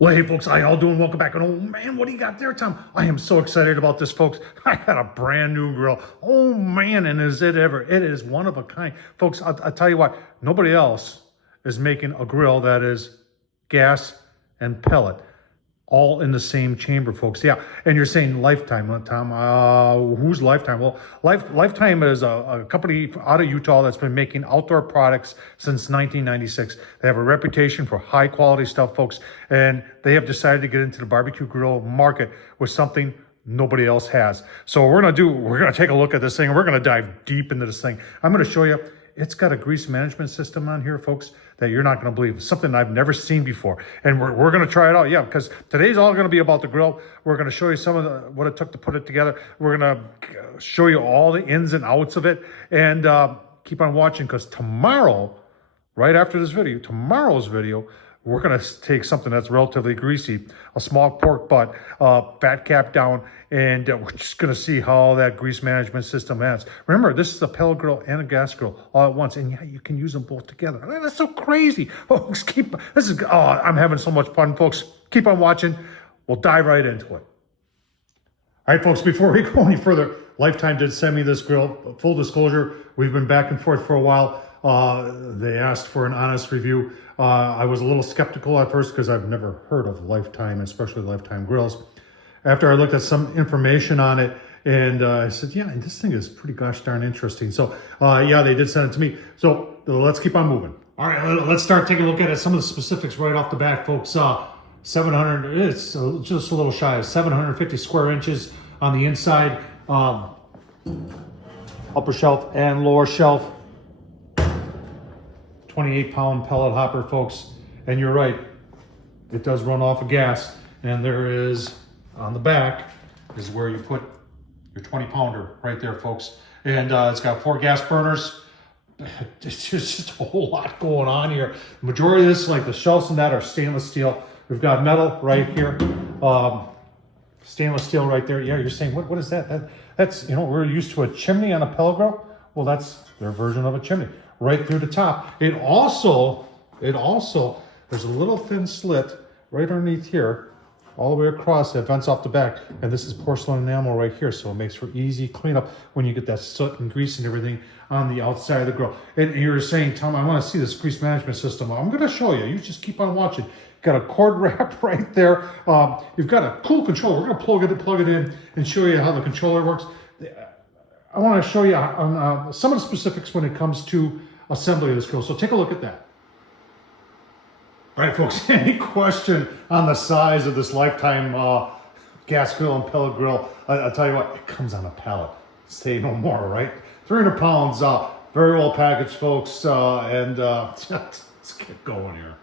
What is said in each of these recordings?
Well, hey, folks, how y'all doing? Welcome back. And oh, man, what do you got there, Tom? I am so excited about this, folks. I got a brand new grill. Oh, man, and is it ever? It is one of a kind. Folks, I'll tell you what, nobody else is making a grill that is gas and pellet, all in the same chamber, folks. Yeah, and you're saying Lifetime, Tom. Who's Lifetime? Well, Lifetime is a company out of Utah that's been making outdoor products since 1996. They have a reputation for high quality stuff, folks, and they have decided to get into the barbecue grill market with something nobody else has. So we're gonna take a look at this thing, and we're gonna dive deep into this thing. I'm gonna show you. It's got a grease management system on here, folks, that you're not going to believe. It's something I've never seen before. And we're going to try it out. Yeah, because today's all going to be about the grill. We're going to show you some of what it took to put it together. We're going to show you all the ins and outs of it. And keep on watching, because tomorrow, right after this video, tomorrow's video, we're going to take something that's relatively greasy, a small pork butt, fat cap down, and we're just going to see how that grease management system ends. Remember, this is a pellet grill and a gas grill all at once, and yeah, you can use them both together. That's so crazy. Folks, I'm having so much fun, folks. Keep on watching. We'll dive right into it. All right, folks, before we go any further, Lifetime did send me this grill. Full disclosure, we've been back and forth for a while. They asked for an honest review. I was a little skeptical at first because I've never heard of Lifetime, especially Lifetime grills. After I looked at some information on it, and I said, yeah, and this thing is pretty gosh darn interesting. So yeah, they did send it to me. So let's keep on moving. All right, let's start taking a look at it. Some of the specifics right off the bat, folks. 700, it's just a little shy of 750 square inches on the inside. Upper shelf and lower shelf. 28-pound pellet hopper, folks. And you're right, it does run off of gas. And there is, on the back, is where you put your 20-pounder right there, folks. And it's got 4 gas burners. There's just a whole lot going on here. The majority of this, like the shelves and that, are stainless steel. We've got metal right here. Stainless steel right there. Yeah, you're saying, what is that? That's, we're used to a chimney on a pellet grill. Well, that's their version of a chimney. Right through the top. It also, there's a little thin slit right underneath here, all the way across that vents off the back. And this is porcelain enamel right here, so it makes for easy cleanup when you get that soot and grease and everything on the outside of the grill. And you were saying, Tom, I want to see this grease management system. I'm going to show you. You just keep on watching. Got a cord wrap right there. You've got a cool controller. We're going to plug it in and show you how the controller works. I want to show you on some of the specifics when it comes to assembly of this grill. So take a look at that. All right, folks, any question on the size of this Lifetime gas grill and pellet grill? I'll tell you what, it comes on a pallet. Say no more, right? 300 pounds, very well packaged, folks. Let's get going here.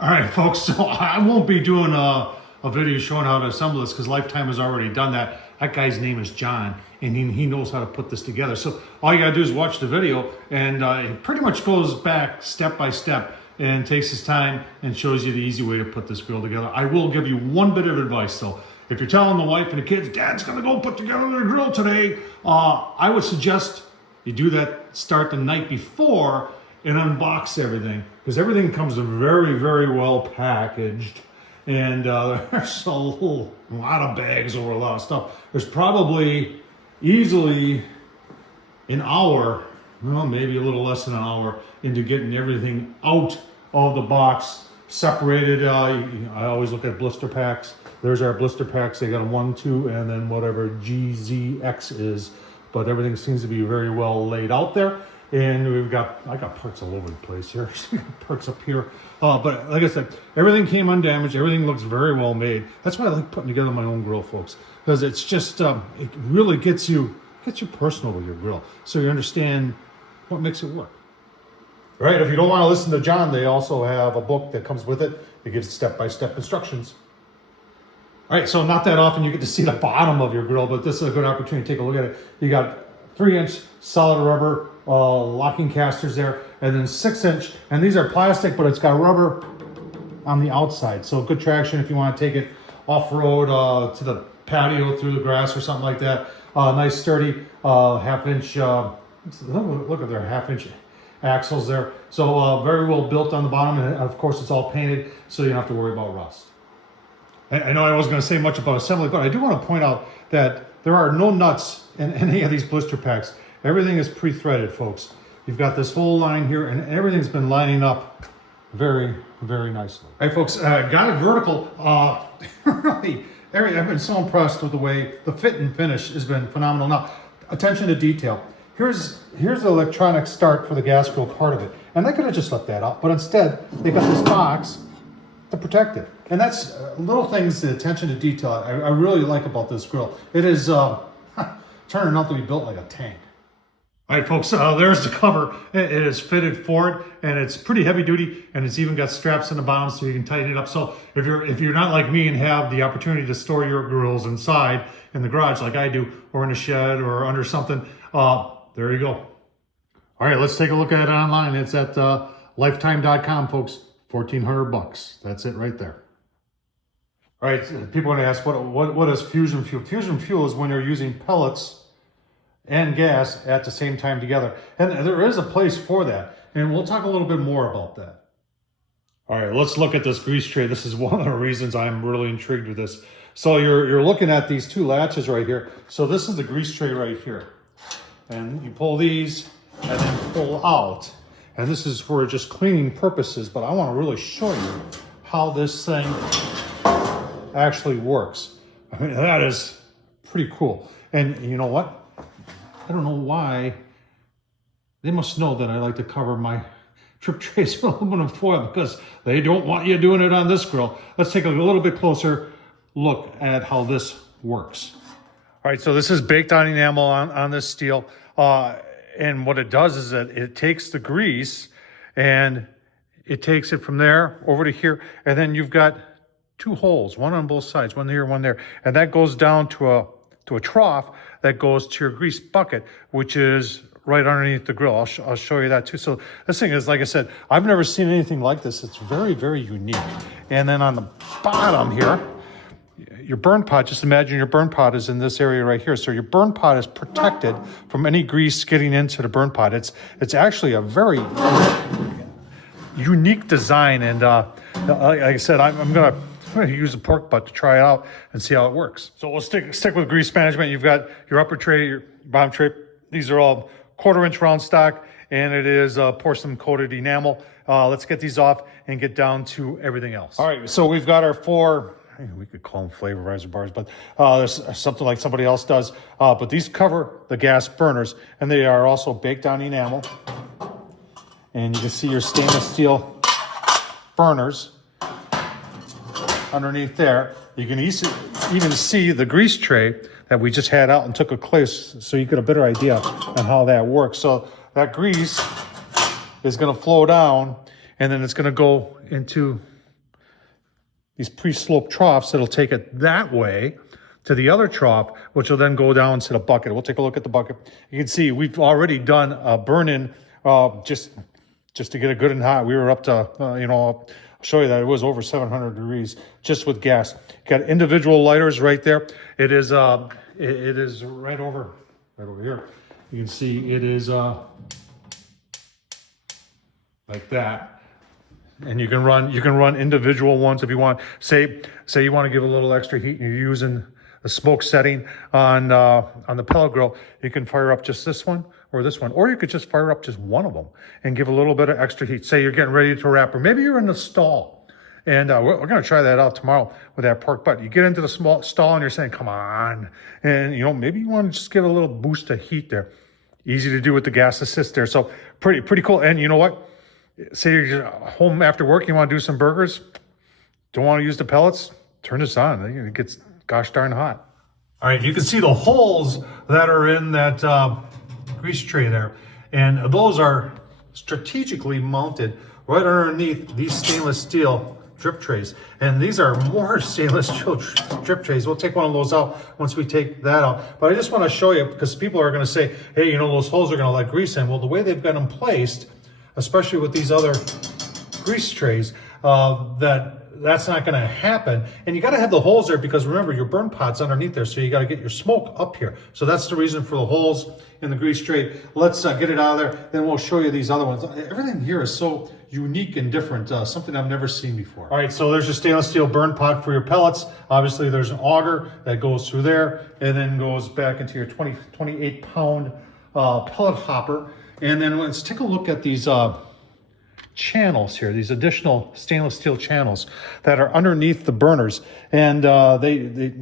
All right, folks, so I won't be doing a video showing how to assemble this because Lifetime has already done that. That guy's name is John, and he knows how to put this together. So all you gotta do is watch the video, and it pretty much goes back step by step and takes his time and shows you the easy way to put this grill together. I will give you one bit of advice though. If you're telling the wife and the kids, Dad's gonna go put together their grill today, I would suggest you do that, start the night before and unbox everything, because everything comes very, very well packaged. And there's a lot of bags over a lot of stuff. There's probably easily an hour, well, maybe a little less than an hour into getting everything out of the box, separated. I always look at blister packs. There's our blister packs. They got a 1, 2, and then whatever GZX is. But everything seems to be very well laid out there. And I got parts all over the place here. Parts up here. But like I said, everything came undamaged. Everything looks very well made. That's why I like putting together my own grill, folks. Because it's just, it really gets you personal with your grill. So you understand what makes it work. All right, if you don't want to listen to John, they also have a book that comes with it. It gives step-by-step instructions. All right, so not that often you get to see the bottom of your grill, but this is a good opportunity to take a look at it. You got 3-inch solid rubber locking casters there, and then 6-inch, and these are plastic, but it's got rubber on the outside, so good traction if you want to take it off-road to the patio through the grass or something like that. Nice sturdy half-inch, look at their half-inch axles there. So very well built on the bottom, and of course it's all painted, so you don't have to worry about rust. I know I wasn't going to say much about assembly, but I do want to point out that there are no nuts in any of these blister packs. Everything is pre-threaded, folks. You've got this whole line here, and everything's been lining up very, very nicely. All right, folks, got it vertical. Really, I've been so impressed with the way the fit and finish has been phenomenal. Now, attention to detail. Here's the electronic start for the gas grill part of it. And they could have just left that out, but instead they got this box to protect it. And that's little things, the attention to detail I really like about this grill. It is turning out to be built like a tank. All right, folks, there's the cover. It is fitted forward, and it's pretty heavy duty, and it's even got straps in the bottom so you can tighten it up. So if you're not like me and have the opportunity to store your grills inside in the garage like I do, or in a shed or under something, there you go. All right, let's take a look at it online. It's at lifetime.com, folks. $1,400. That's it right there. All right, people want to ask, what is fusion fuel? Fusion fuel is when you're using pellets and gas at the same time together. And there is a place for that. And we'll talk a little bit more about that. All right, let's look at this grease tray. This is one of the reasons I'm really intrigued with this. So you're looking at these two latches right here. So this is the grease tray right here. And you pull these and then pull out. And this is for just cleaning purposes, but I want to really show you how this thing actually works. I mean, that is pretty cool. And you know what? I don't know why. They must know that I like to cover my trip trays with aluminum foil because they don't want you doing it on this grill. Let's take a little bit closer look at how this works. All right, so this is baked on enamel on this steel. And what it does is that it takes the grease and it takes it from there over to here. And then you've got two holes, one on both sides, one here, one there. And that goes down to a trough that goes to your grease bucket, which is right underneath the grill. I'll show you that too. So this thing is, like I said, I've never seen anything like this. It's very, very unique. And then on the bottom here, your burn pot, just imagine your burn pot is in this area right here. So your burn pot is protected from any grease getting into the burn pot. It's actually a very unique design. And like I said, I'm going to use a pork butt to try it out and see how it works. So we'll stick with grease management. You've got your upper tray, your bottom tray. These are all 1/4-inch round stock, and it is porcelain coated enamel. Let's get these off and get down to everything else. All right, so we've got our four, we could call them flavorizer bars, but there's something like somebody else does. But these cover the gas burners, and they are also baked on enamel. And you can see your stainless steel burners underneath there. You can even see the grease tray that we just had out and took a place so you get a better idea on how that works. So that grease is going to flow down, and then it's going to go into these pre-sloped troughs. It'll take it that way to the other trough, which will then go down to the bucket. We'll take a look at the bucket. You can see we've already done a burn-in just to get it good and hot. We were up to, I'll show you that it was over 700 degrees just with gas. Got individual lighters right there. It is right over here. You can see it is like that. And you can run individual ones if you want. Say you want to give a little extra heat and you're using the smoke setting on the pellet grill. You can fire up just this one or this one, or you could just fire up just one of them and give a little bit of extra heat. Say you're getting ready to wrap, or maybe you're in the stall, and we're going to try that out tomorrow with that pork butt. You get into the small stall and you're saying, "Come on," and maybe you want to just give a little boost of heat there. Easy to do with the gas assist there. So pretty cool. And you know what? Say you're home after work, you want to do some burgers, don't want to use the pellets, turn this on. It gets gosh darn hot. All right, you can see the holes that are in that grease tray there. And those are strategically mounted right underneath these stainless steel drip trays. And these are more stainless steel drip trays. We'll take one of those out once we take that out. But I just want to show you, because people are going to say, hey, those holes are going to let grease in. Well, the way they've got them placed, especially with these other grease trays, that's not going to happen. And you got to have the holes there because remember, your burn pot's underneath there, so you got to get your smoke up here. So that's the reason for the holes in the grease tray. Let's get it out of there, then we'll show you these other ones. Everything here is so unique and different, something I've never seen before. All right, so there's your stainless steel burn pot for your pellets. Obviously, there's an auger that goes through there and then goes back into your 28-pound pellet hopper. And then let's take a look at these channels here, these additional stainless steel channels that are underneath the burners, and they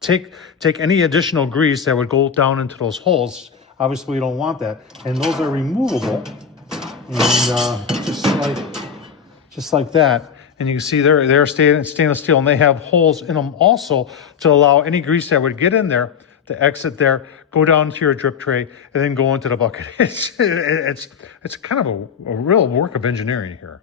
take any additional grease that would go down into those holes. Obviously we don't want that, and those are removable, and just like that. And you can see they're stainless steel, and they have holes in them also to allow any grease that would get in there to exit there, go down to your drip tray, and then go into the bucket. It's kind of a real work of engineering here.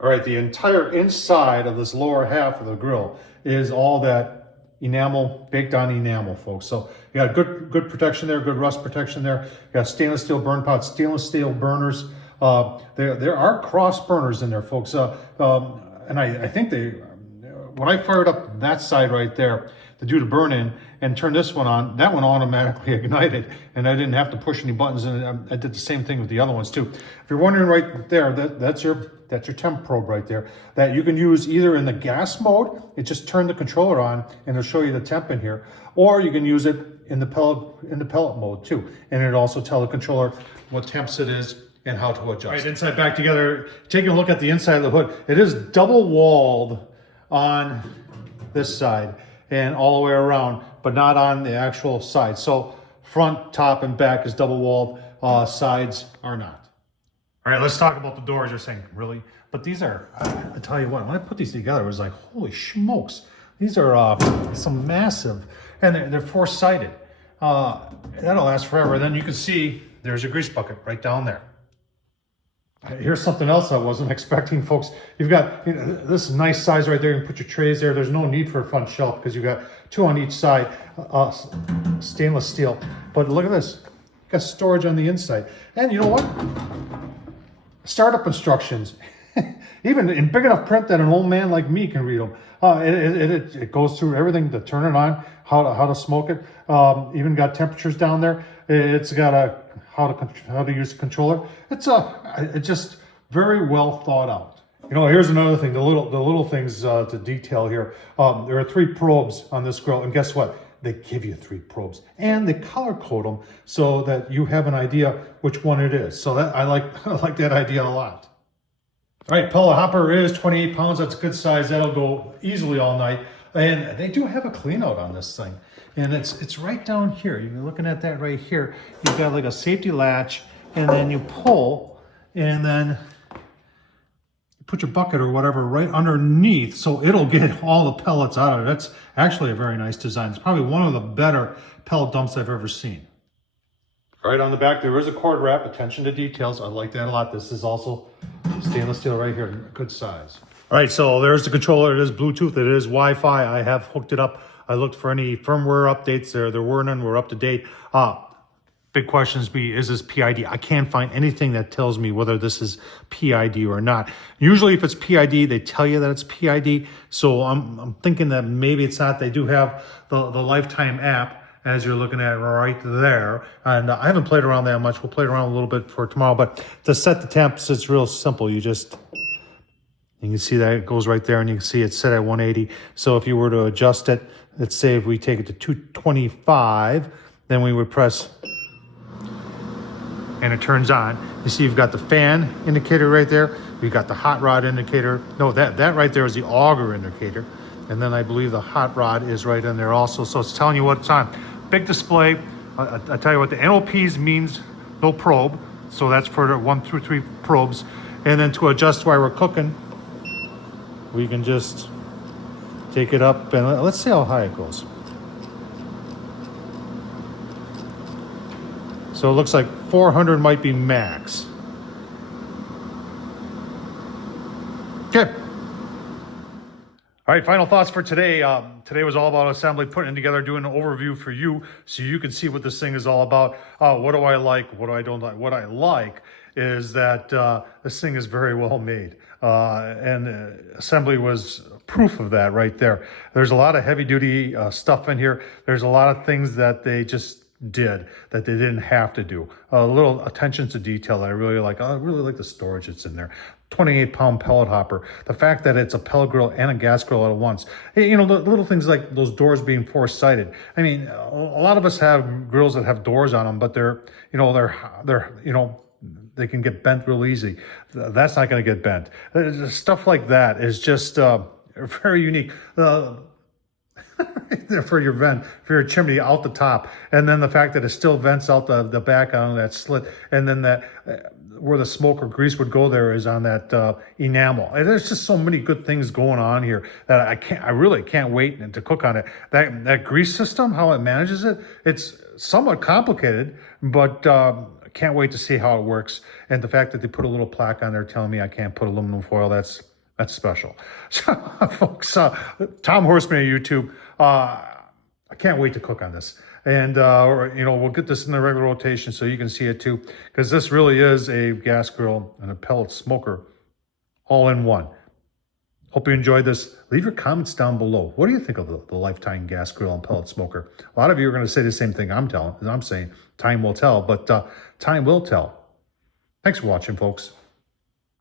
All right, the entire inside of this lower half of the grill is all that enamel, baked on enamel, folks. So you got good protection there, good rust protection there. You got stainless steel burn pots, stainless steel burners. There are cross burners in there, folks. And I think when I fired up that side right there to do the burn in and turn this one on, that one automatically ignited, and I didn't have to push any buttons, and I did the same thing with the other ones too. If you're wondering right there, that's your temp probe right there that you can use either in the gas mode. It just turn the controller on and it'll show you the temp in here, or you can use it in the pellet mode too, and it'll also tell the controller what temps it is and how to adjust. All right, inside back together, taking a look at the inside of the hood. It is double walled on this side and all the way around, but not on the actual side. So front, top, and back is double walled, sides are not. All right, let's talk about the doors. You're saying, really? But these are, I tell you what, when I put these together, it was like, holy smokes. These are some massive, and they're four-sided. That'll last forever. Then you can see there's a grease bucket right down there. Here's something else I wasn't expecting, folks. You've got this nice size right there. You can put your trays there. There's no need for a front shelf because you've got two on each side, stainless steel. But look at this. You've got storage on the inside. And you know what? Startup instructions. Even in big enough print that an old man like me can read them. It goes through everything to turn it on, how to smoke it. Even got temperatures down there. It's got how to use the controller. It's just very well thought out. You know, here's another thing. The little things to detail here. There are 3 probes on this grill, and guess what? They give you 3 probes, and they color code them so that you have an idea which one it is. So that I like that idea a lot. All right, pellet hopper is 28 pounds. That's a good size. That'll go easily all night. And they do have a clean out on this thing. And it's right down here. You're looking at that right here. You've got like a safety latch, and then you pull, and then you put your bucket or whatever right underneath, so it'll get all the pellets out of it. That's actually a very nice design. It's probably one of the better pellet dumps I've ever seen. Right on the back, there is a cord wrap. Attention to details. I like that a lot. This is also stainless steel right here. Good size. All right, so there's the controller. It is Bluetooth. It is Wi-Fi. I have hooked it up. I looked for any firmware updates. There were none. We're up to date. Big questions be, is this PID? I can't find anything that tells me whether this is PID or not. Usually if it's PID, they tell you that it's PID. So I'm thinking that maybe it's not. They do have the lifetime app, as you're looking at right there. And I haven't played around that much. We'll play around a little bit for tomorrow. But to set the temps, it's real simple. You can see that it goes right there, and you can see it's set at 180. So if you were to adjust it, let's say if we take it to 225, then we would press, and it turns on. You see you've got the fan indicator right there. You've got the hot rod indicator. No, that right there is the auger indicator. And then I believe the hot rod is right in there also. So it's telling you what it's on. Big display. I tell you what, the NOPs means no probe. So that's for the 1 through 3 probes. And then to adjust while we're cooking, we can just take it up, and let's see how high it goes. So it looks like 400 might be max. Okay. All right, final thoughts for today. Today was all about assembly, putting it together, doing an overview for you so you can see what this thing is all about. What do I like? What do I don't like? What I like is that this thing is very well made. And assembly was proof of that right there. There's a lot of heavy duty stuff in here. There's a lot of things that they just did that they didn't have to do. A little attention to detail that I really like. I really like the storage that's in there. 28-pound pellet hopper. The fact that it's a pellet grill and a gas grill at once. Hey, you know, the little things like those doors being four-sided. I mean, a lot of us have grills that have doors on them, but they're they can get bent real easy. That's not going to get bent. Stuff like that is just very unique. There for your vent, for your chimney out the top, and then the fact that it still vents out the back on that slit, and then that where the smoke or grease would go there is on that enamel. And there's just so many good things going on here that I really can't wait to cook on it. That grease system, how it manages it, it's somewhat complicated, but I can't wait to see how it works. And the fact that they put a little plaque on there telling me I can't put aluminum foil, that's special. So, folks, Tom Horsman on YouTube, I can't wait to cook on this. And, we'll get this in the regular rotation so you can see it too, because this really is a gas grill and a pellet smoker all in one. Hope you enjoyed this. Leave your comments down below. What do you think of the Lifetime gas grill and pellet smoker? A lot of you are going to say the same thing I'm saying. Time will tell, but time will tell. Thanks for watching, folks.